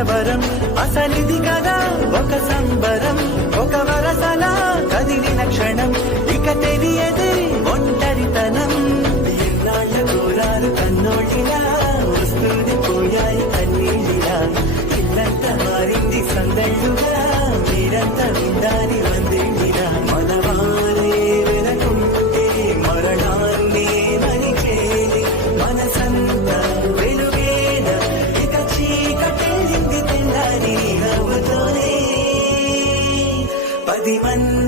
కలవరం అసలిది కదా ఒక సంబరం ఒక వరసలా కదిలిన క్షణం ఇక తెలియదే ఒంటరితనం ఎన్నాళ్ళ దూరాలు కన్నోళ్ళిలా వస్తుంది పోయాయి కన్నీళ్ళిలా ఇల్లంతా మారింది సందళ్ళుగా మీరంతా విందాని వందేళ్ళిలా మనవారే వెనకుంటే మరణాన్ని మరిచేది మనసంతా వెలుగేన ఇక చీకటెళ్ళింది తెల్లారి నవ్వుతోనే 10 మంది